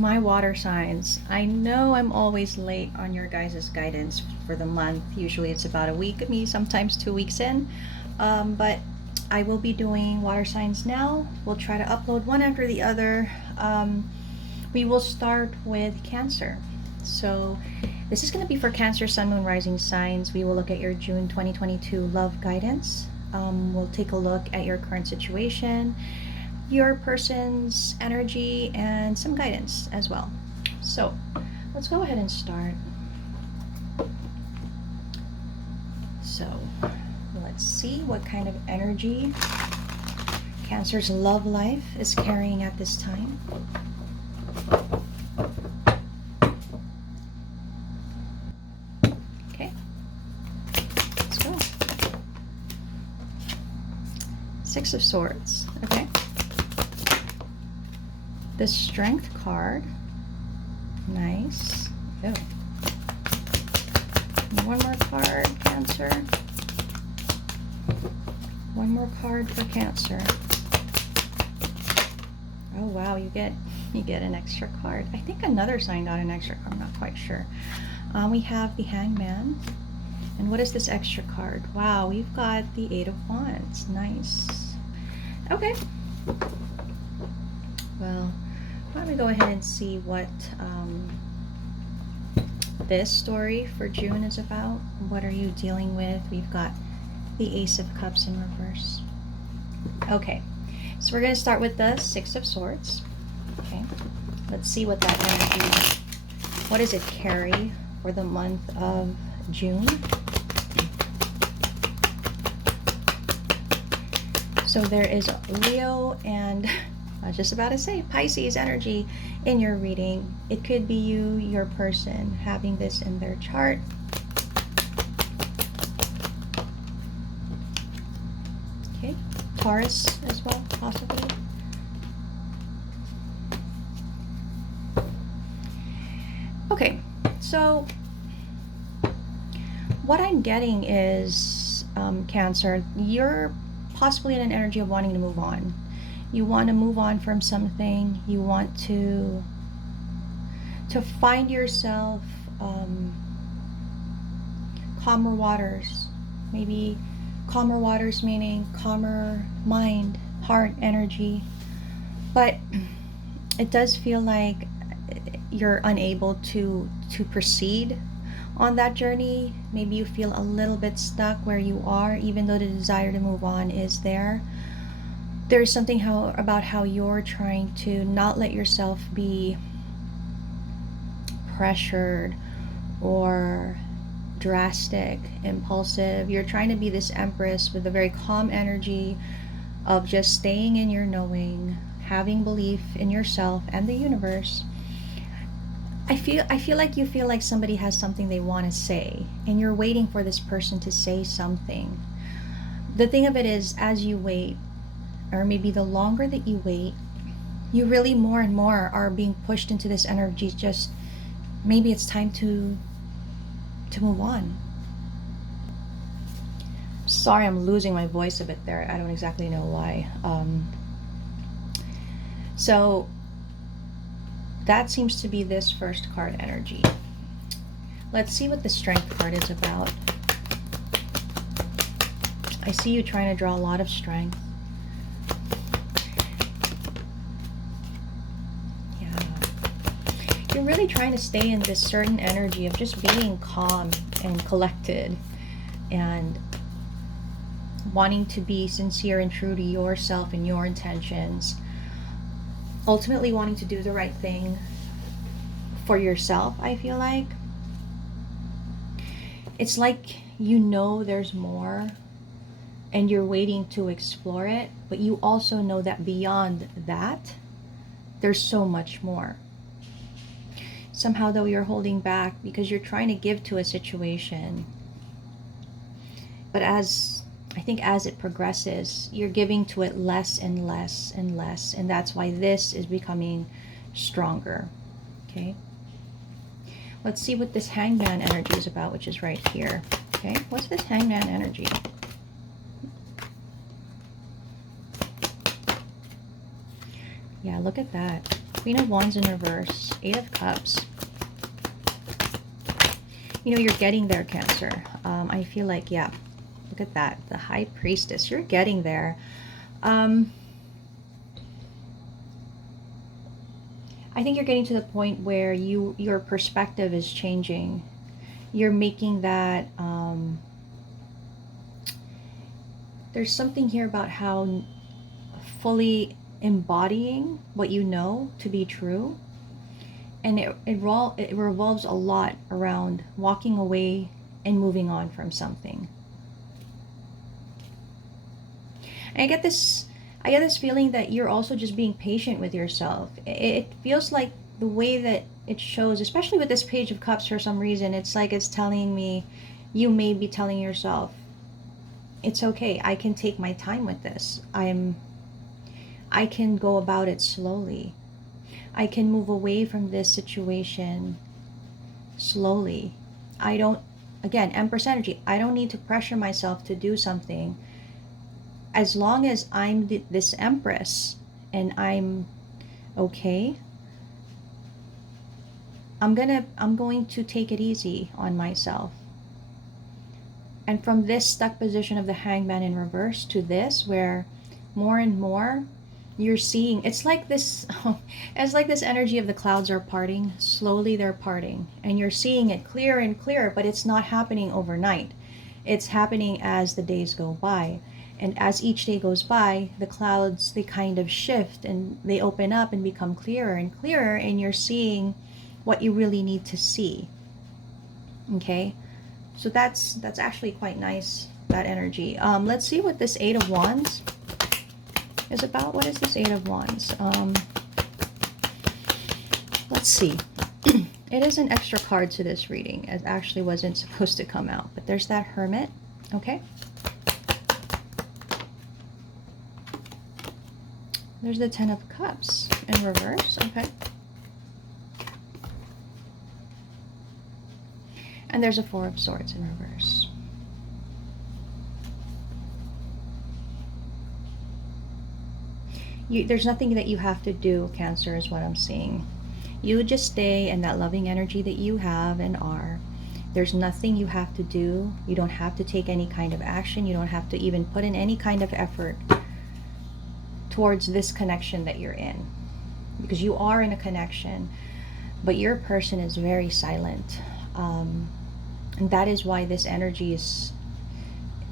My water signs. I know I'm always late on your guys' guidance for the month. Usually it's about a week of me, sometimes 2 weeks in. But I will be doing water signs now. We'll try to upload one after the other. We will start with Cancer. So this is going to be for Cancer, Sun, Moon, Rising signs. We will look at your June 2022 love guidance. We'll take a look at your current situation, your person's energy, and some guidance as well. So let's go ahead and start. So let's see what kind of energy Cancer's love life is carrying at this time. Okay, let's go. Six of Swords. Okay. The Strength card. Nice. Oh. One more card, Cancer. One more card for Cancer. Oh wow, you get an extra card. I think another sign got an extra card. I'm not quite sure. We have the Hangman. And what is this extra card? Wow, we've got the Eight of Wands. Nice. Okay. Well, why don't we go ahead and see what this story for June is about. What are you dealing with? We've got the Ace of Cups in reverse. Okay, so we're going to start with the Six of Swords. Okay, let's see what that energy, what does it carry for the month of June? So there is Leo and I was just about to say Pisces energy in your reading. It could be you, your person, having this in their chart. Okay, Taurus as well, possibly. Okay, so what I'm getting is, Cancer, you're possibly in an energy of wanting to move on. You want to move on from something. You want to find yourself calmer waters. Maybe calmer waters meaning calmer mind, heart, energy. But it does feel like you're unable to proceed on that journey. Maybe you feel a little bit stuck where you are, even though the desire to move on is there. There's something about how you're trying to not let yourself be pressured or drastic, impulsive. You're trying to be this Empress with a very calm energy of just staying in your knowing, having belief in yourself and the universe. I feel like you feel like somebody has something they want to say and you're waiting for this person to say something. The thing of it is, as you wait, or maybe the longer that you wait, you really more and more are being pushed into this energy. Just maybe it's time to move on. Sorry, I'm losing my voice a bit there. I don't exactly know why. So that seems to be this first card energy. Let's see what the Strength card is about. I see you trying to draw a lot of strength. You're really trying to stay in this certain energy of just being calm and collected and wanting to be sincere and true to yourself and your intentions. Ultimately wanting to do the right thing for yourself, I feel like. It's like you know there's more and you're waiting to explore it, but you also know that beyond that, there's so much more. Somehow though you're holding back because you're trying to give to a situation. But I think as it progresses, you're giving to it less and less and less. And that's why this is becoming stronger. Okay. Let's see what this Hangman energy is about, which is right here. Okay. What's this Hangman energy? Yeah, look at that. Queen of Wands in reverse. Eight of Cups. You know, you're getting there, Cancer. I feel like, yeah, look at that. The High Priestess. You're getting there. I think you're getting to the point where your perspective is changing. You're making that... there's something here about how fully embodying what you know to be true. And it revolves a lot around walking away and moving on from something. And I get this feeling that you're also just being patient with yourself. It feels like the way that it shows, especially with this Page of Cups for some reason, it's like it's telling me, you may be telling yourself, it's okay, I can take my time with this. I can go about it slowly. I can move away from this situation slowly. I don't, again, Empress energy, I don't need to pressure myself to do something. As long as I'm this Empress and I'm okay, I'm going to take it easy on myself. And from this stuck position of the Hangman in reverse to this, where more and more you're seeing, it's like this energy of the clouds are parting. Slowly they're parting, and you're seeing it clearer and clearer, but it's not happening overnight. It's happening as the days go by. And as each day goes by, the clouds, they kind of shift and they open up and become clearer and clearer, and you're seeing what you really need to see. Okay? So that's actually quite nice, that energy. Let's see what this Eight of Wands is about. What is this Eight of Wands? Let's see. It is an extra card to this reading. It actually wasn't supposed to come out, but there's that Hermit. Okay. There's the Ten of Cups in reverse. Okay. And there's a Four of Swords in reverse. There's nothing that you have to do, Cancer, is what I'm seeing. You just stay in that loving energy that you have and are. There's nothing you have to do. You don't have to take any kind of action. You don't have to even put in any kind of effort towards this connection that you're in. Because you are in a connection, but your person is very silent. And that is why this energy is,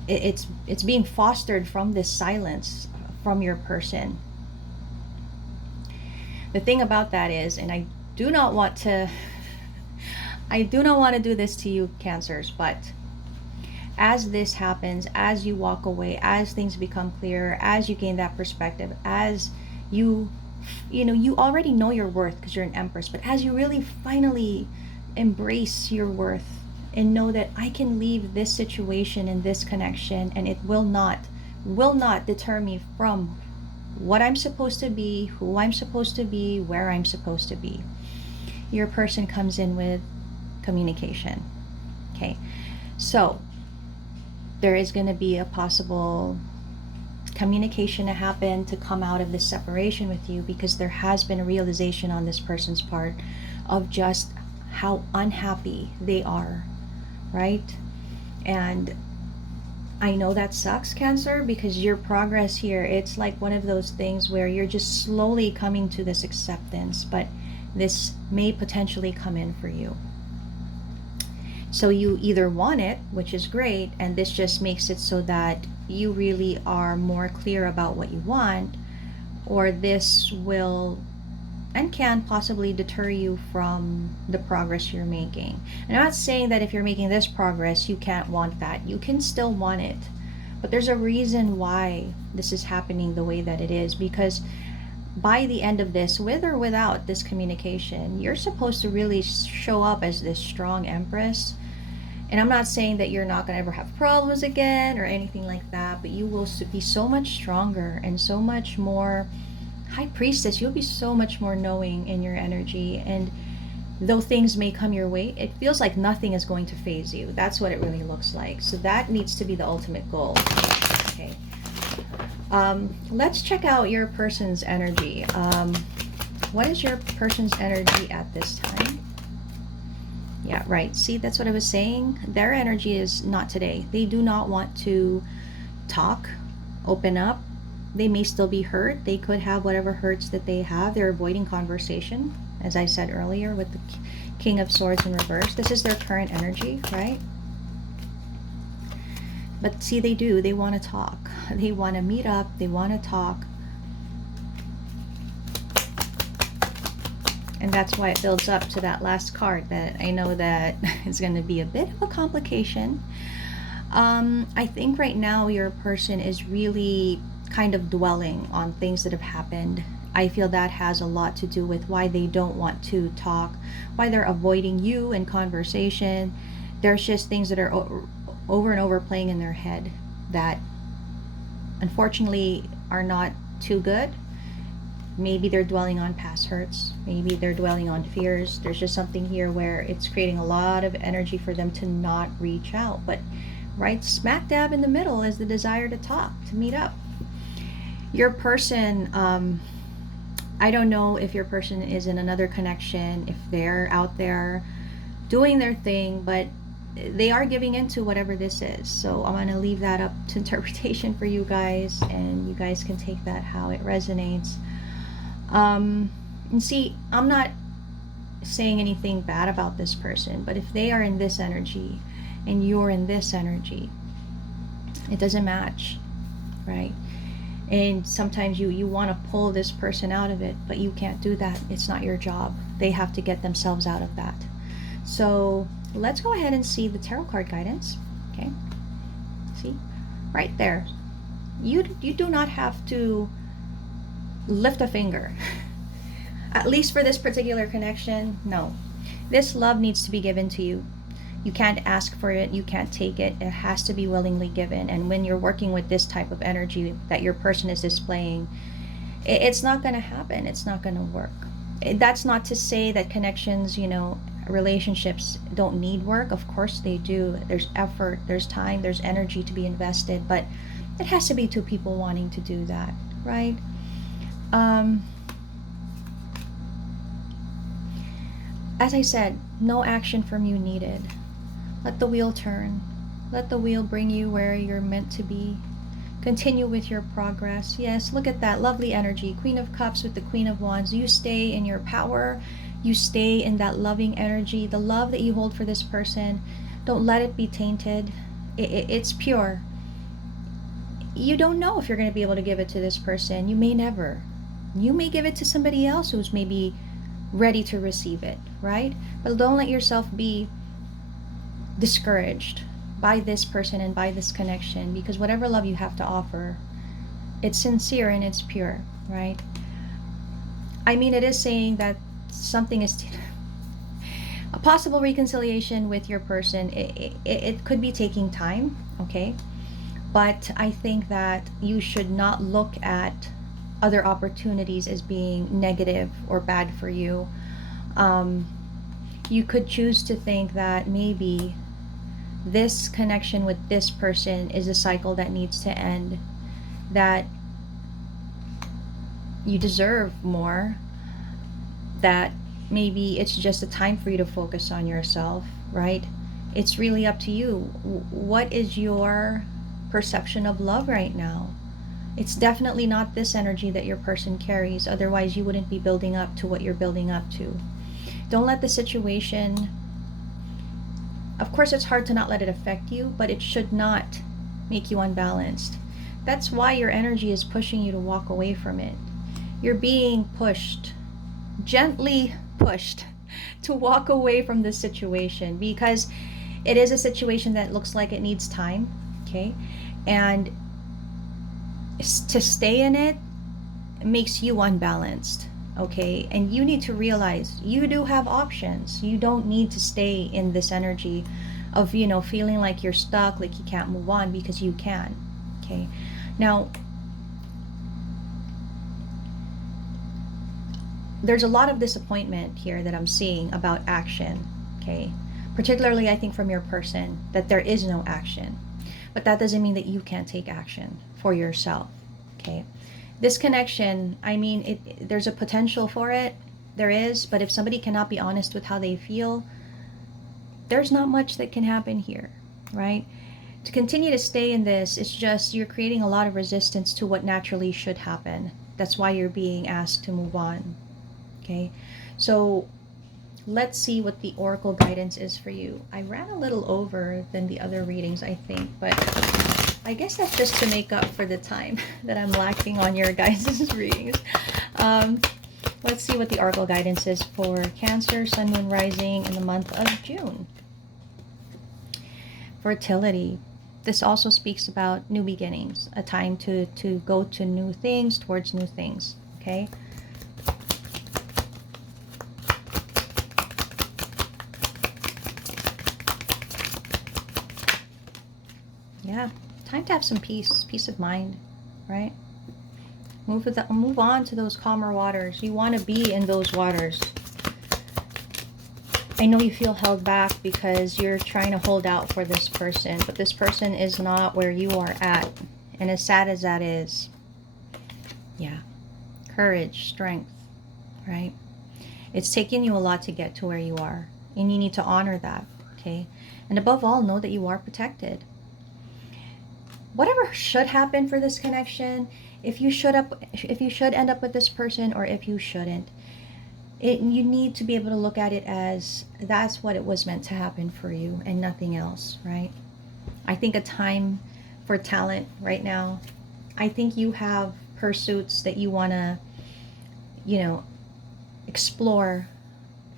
it's being fostered from this silence from your person. The thing about that is, and I do not want to do this to you, Cancers, but as this happens, as you walk away, as things become clearer, as you gain that perspective, as you already know your worth because you're an Empress, but as you really finally embrace your worth and know that I can leave this situation and this connection and it will not deter me from what I'm supposed to be, who I'm supposed to be, where I'm supposed to be. Your person comes in with communication. Okay, so there is going to be a possible communication to happen to come out of this separation with you, because there has been a realization on this person's part of just how unhappy they are, right? And I know that sucks, Cancer, because your progress here, it's like one of those things where you're just slowly coming to this acceptance, but this may potentially come in for you. So you either want it, which is great, and this just makes it so that you really are more clear about what you want, or this will and can possibly deter you from the progress you're making. And I'm not saying that if you're making this progress, you can't want that. You can still want it. But there's a reason why this is happening the way that it is, because by the end of this, with or without this communication, you're supposed to really show up as this strong Empress. And I'm not saying that you're not going to ever have problems again or anything like that, but you will be so much stronger and so much more High Priestess. You'll be so much more knowing in your energy, and though things may come your way, it feels like nothing is going to phase you. That's what it really looks like. So that needs to be the ultimate goal. Okay. Let's check out your person's energy. What is your person's energy at this time? Yeah, right. See, that's what I was saying. Their energy is not today. They do not want to talk, open up. They may still be hurt. They could have whatever hurts that they have. They're avoiding conversation, as I said earlier, with the King of Swords in reverse. This is their current energy, right? But see, they do. They want to talk. They want to meet up. They want to talk. And that's why it builds up to that last card that I know that is going to be a bit of a complication. I think right now your person is really kind of dwelling on things that have happened. I feel that has a lot to do with why they don't want to talk, why they're avoiding you in conversation. There's just things that are over and over playing in their head that unfortunately are not too good. Maybe they're dwelling on past hurts. Maybe they're dwelling on fears. There's just something here where it's creating a lot of energy for them to not reach out. But right smack dab in the middle is the desire to talk, to meet up. Your person, I don't know if your person is in another connection, if they're out there doing their thing, but they are giving into whatever this is. So I'm going to leave that up to interpretation for you guys, and you guys can take that how it resonates. And see, I'm not saying anything bad about this person, but if they are in this energy and you're in this energy, it doesn't match, right? And sometimes you want to pull this person out of it, but you can't do that. It's not your job. They have to get themselves out of that. So let's go ahead and see the tarot card guidance. Okay, see right there, you do not have to lift a finger. At least for this particular connection, no. This love needs to be given to you. You can't ask for it. You can't take it. It has to be willingly given. And when you're working with this type of energy that your person is displaying, it's not going to happen. It's not going to work. That's not to say that connections, you know, relationships don't need work. Of course they do. There's effort, there's time, there's energy to be invested, but it has to be two people wanting to do that, right? As I said, no action from you needed. Let the wheel turn. Let the wheel bring you where you're meant to be. Continue with your progress. Yes, look at that lovely energy. Queen of Cups with the Queen of Wands. You stay in your power. You stay in that loving energy. The love that you hold for this person, don't let it be tainted. It's pure. You don't know if you're going to be able to give it to this person. You may never. You may give it to somebody else who's maybe ready to receive it, right? But don't let yourself be discouraged by this person and by this connection, because whatever love you have to offer, it's sincere and it's pure, right? I mean, it is saying that something is a possible reconciliation with your person. It could be taking time, okay? But I think that you should not look at other opportunities as being negative or bad for you. You could choose to think that maybe this connection with this person is a cycle that needs to end, that you deserve more, that maybe it's just a time for you to focus on yourself, right? It's really up to you. What is your perception of love right now? It's definitely not this energy that your person carries. Otherwise, you wouldn't be building up to what you're building up to. Don't let the situation, of course, it's hard to not let it affect you, but it should not make you unbalanced. That's why your energy is pushing you to walk away from it. You're being pushed, gently pushed, to walk away from this situation, because it is a situation that looks like it needs time, okay? And to stay in it makes you unbalanced, okay? And you need to realize you do have options. You don't need to stay in this energy of, you know, feeling like you're stuck, like you can't move on, because you can, okay? Now, there's a lot of disappointment here that I'm seeing about action, okay? Particularly, I think, from your person, that there is no action. But that doesn't mean that you can't take action for yourself, okay? This connection, I mean, there's a potential for it. There is, but if somebody cannot be honest with how they feel, there's not much that can happen here, right? To continue to stay in this, it's just you're creating a lot of resistance to what naturally should happen. That's why you're being asked to move on. Okay, so let's see what the oracle guidance is for you. I ran a little over than the other readings, I think, but I guess that's just to make up for the time that I'm lacking on your guys' readings. Let's see what the oracle guidance is for Cancer, Sun, Moon, Rising in the month of June. Fertility. This also speaks about new beginnings, a time to go to new things, towards new things, okay? Yeah, time to have some peace of mind, right? Move on to those calmer waters. You want to be in those waters. I know you feel held back because you're trying to hold out for this person, but this person is not where you are at. And as sad as that is, yeah, courage, strength, right? It's taken you a lot to get to where you are, and you need to honor that, okay? And above all, know that you are protected. Whatever should happen for this connection, if you should end up with this person or if you shouldn't, you need to be able to look at it as that's what it was meant to happen for you and nothing else, right? I think a time for talent right now. I think you have pursuits that you want to, explore.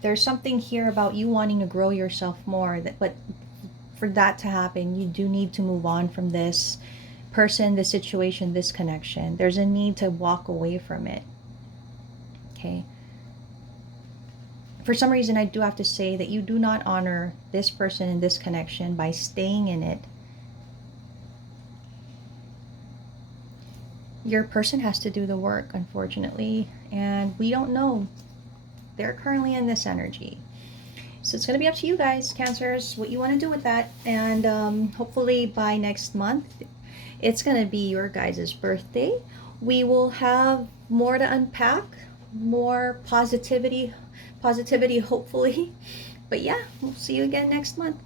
There's something here about you wanting to grow yourself more, but for that to happen, you do need to move on from this person, this situation, this connection. There's a need to walk away from it, okay? For some reason, I do have to say that you do not honor this person and this connection by staying in it. Your person has to do the work, unfortunately, and we don't know. They're currently in this energy. So it's going to be up to you guys, Cancers, what you want to do with that. And hopefully by next month, it's going to be your guys' birthday. We will have more to unpack, more positivity, hopefully. But yeah, we'll see you again next month.